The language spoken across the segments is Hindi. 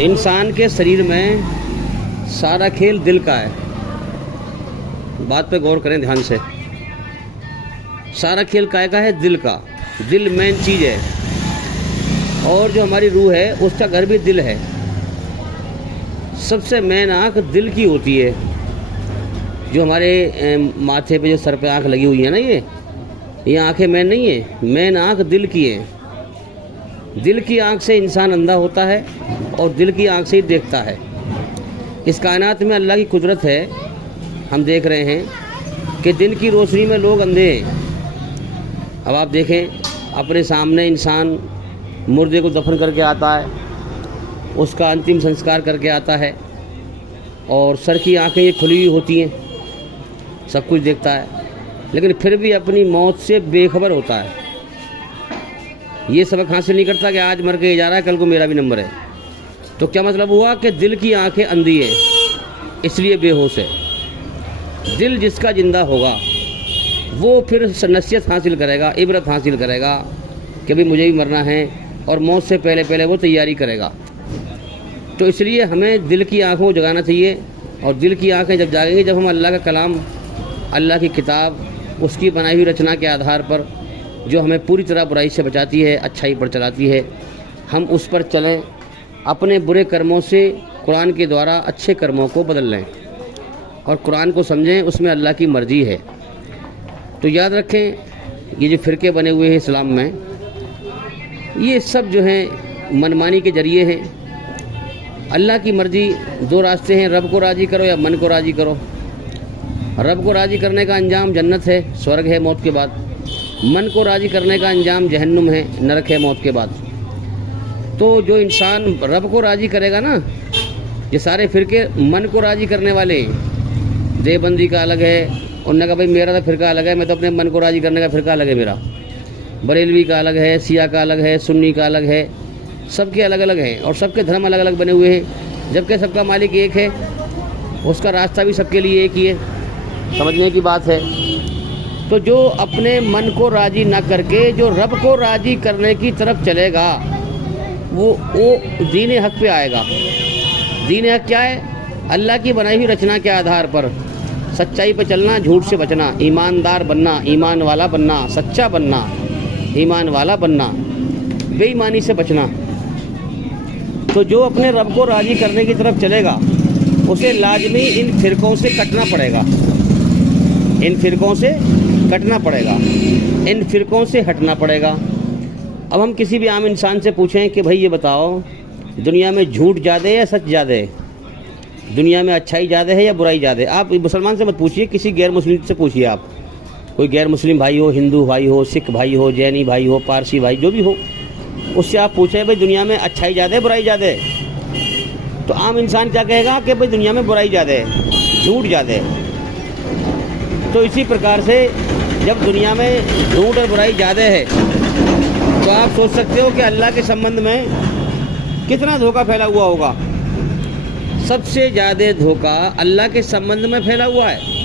इंसान के शरीर में सारा खेल दिल का है। बात पे गौर करें ध्यान से। सारा खेल काय का है? दिल का। दिल मेन चीज़ है और जो हमारी रूह है उसका घर भी दिल है। सबसे मेन आँख दिल की होती है। जो हमारे माथे पे जो सर पे आँख लगी हुई है ना, ये आँखें मेन नहीं है, मेन आँख दिल की है। दिल की आँख से इंसान अंधा होता है और दिल की आँख से ही देखता है। इस कायनात में अल्लाह की कुदरत है। हम देख रहे हैं कि दिन की रोशनी में लोग अंधे हैं। अब आप देखें, अपने सामने इंसान मुर्दे को दफन करके आता है, उसका अंतिम संस्कार करके आता है और सर की आंखें ये खुली हुई होती हैं, सब कुछ देखता है, लेकिन फिर भी अपनी मौत से बेखबर होता है। ये सबक हासिल नहीं करता कि आज मर के जा रहा है, कल को मेरा भी नंबर है। तो क्या मतलब हुआ कि दिल की आंखें अंधी है, इसलिए बेहोश है। दिल जिसका जिंदा होगा वो फिर नसीहत हासिल करेगा, इबरत हासिल करेगा कि भाई मुझे भी मरना है, और मौत से पहले पहले वो तैयारी करेगा। तो इसलिए हमें दिल की आँखों को जगाना चाहिए। और दिल की आँखें जब जागेंगी, जब हम अल्लाह का कलाम, अल्लाह की किताब, उसकी बनाई हुई रचना के आधार पर जो हमें पूरी तरह बुराई से बचाती है, अच्छाई पर चलाती है, हम उस पर चलें। अपने बुरे कर्मों से कुरान के द्वारा अच्छे कर्मों को बदल लें और कुरान को समझें, उसमें अल्लाह की मर्ज़ी है। तो याद रखें, ये जो फ़िरके बने हुए हैं इस्लाम में, ये सब जो हैं मनमानी के ज़रिए हैं। अल्लाह की मर्ज़ी दो रास्ते हैं, रब को राज़ी करो या मन को राज़ी करो। रब को राज़ी करने का अंजाम जन्नत है, स्वर्ग है मौत के बाद। मन को राज़ी करने का अंजाम जहन्नुम है, नरक है मौत के बाद। तो जो इंसान रब को राज़ी करेगा ना, ये सारे फ़िरके मन को राज़ी करने वाले हैं। देवबंदी का अलग है, उन्होंने कहा भाई मेरा तो फ़िरका अलग है, मैं तो अपने मन को राज़ी करने का फ़िरका अलग है मेरा। बरेलवी का अलग है, सिया का अलग है, सुन्नी का अलग है, सबके अलग अलग हैं और सबके धर्म अलग अलग बने हुए हैं, जबकि सबका मालिक एक है। उसका रास्ता भी सबके लिए एक ही है। समझने की बात है। तो जो अपने मन को राज़ी ना करके जो रब को राज़ी करने की तरफ चलेगा, वो दीन हक पे आएगा। दीन हक क्या है? अल्लाह की बनाई हुई रचना के आधार पर सच्चाई पर चलना, झूठ से बचना, ईमानदार बनना, ईमान वाला बनना, सच्चा बनना, ईमान वाला बनना, बेईमानी से बचना। तो जो अपने रब को राज़ी करने की तरफ चलेगा, उसे लाजमी इन फ़िरकों से कटना पड़ेगा, इन फ़िरकों से कटना पड़ेगा, इन फ़िरकों से हटना पड़ेगा। अब हम किसी भी आम इंसान से पूछें कि भाई ये बताओ, दुनिया में झूठ ज़्यादा है या सच ज़्यादा है? दुनिया में अच्छाई ज़्यादा है या बुराई ज़्यादा है? आप मुसलमान से मत पूछिए, किसी गैर मुस्लिम से पूछिए। आप कोई गैर मुस्लिम भाई हो, हिंदू भाई हो, सिख भाई हो, जैनी भाई हो, पारसी भाई, जो भी हो, उससे आप पूछें भाई दुनिया में अच्छाई ज़्यादा है, बुराई ज़्यादा है? तो आम इंसान क्या कहेगा कि भाई दुनिया में बुराई ज़्यादा है, झूठ ज़्यादा है। तो इसी प्रकार से जब दुनिया में झूठ और बुराई ज़्यादा है, तो आप सोच सकते हो कि अल्लाह के संबंध में कितना धोखा फैला हुआ होगा। सबसे ज़्यादा धोखा अल्लाह के संबंध में फैला हुआ है।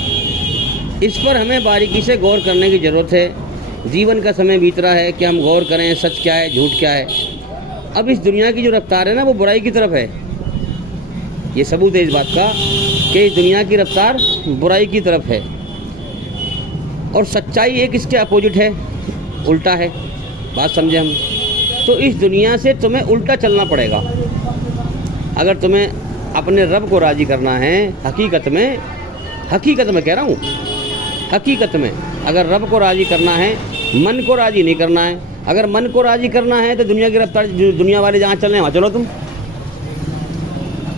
इस पर हमें बारीकी से गौर करने की ज़रूरत है। जीवन का समय बीत रहा है कि हम गौर करें सच क्या है, झूठ क्या है। अब इस दुनिया की जो रफ्तार है ना, वो बुराई की तरफ है। ये सबूत है इस बात का कि इस दुनिया की रफ्तार बुराई की तरफ है और सच्चाई एक इसके अपोजिट है, उल्टा है। बात समझे हम? तो इस दुनिया से तुम्हें उल्टा चलना पड़ेगा अगर तुम्हें अपने रब को राज़ी करना है। हकीकत में कह रहा हूँ, हकीकत में अगर रब को राज़ी करना है, मन को राज़ी नहीं करना है। अगर मन को राज़ी करना है तो दुनिया की रफ्तार, दुनिया वाले जहाँ चल रहे हैं वहाँ चलो तुम।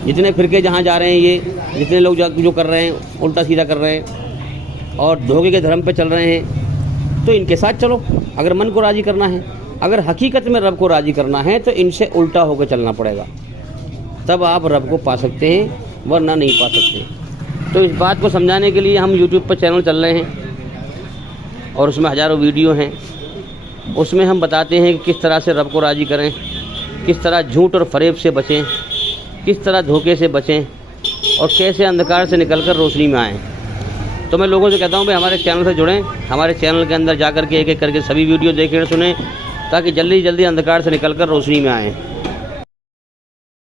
जितने फ़िरके जहाँ जा रहे हैं, ये जितने लोग जो कर रहे हैं, उल्टा सीधा कर रहे हैं और धोखे के धर्म पे चल रहे हैं, तो इनके साथ चलो अगर मन को राज़ी करना है। अगर हकीकत में रब को राज़ी करना है तो इनसे उल्टा होकर चलना पड़ेगा, तब आप रब को पा सकते हैं, वरना नहीं पा सकते। तो इस बात को समझाने के लिए हम YouTube पर चैनल चल रहे हैं और उसमें हज़ारों वीडियो हैं। उसमें हम बताते हैं कि किस तरह से रब को राज़ी करें, किस तरह झूठ और फरेब से बचें, किस तरह धोखे से बचें और कैसे अंधकार से निकलकर रोशनी में आएँ। तो मैं लोगों से कहता हूँ भाई हमारे चैनल से जुड़ें, हमारे चैनल के अंदर जा कर के एक एक करके सभी वीडियो देखें, सुनें, ताकि जल्दी जल्दी अंधकार से निकलकर रोशनी में आएँ।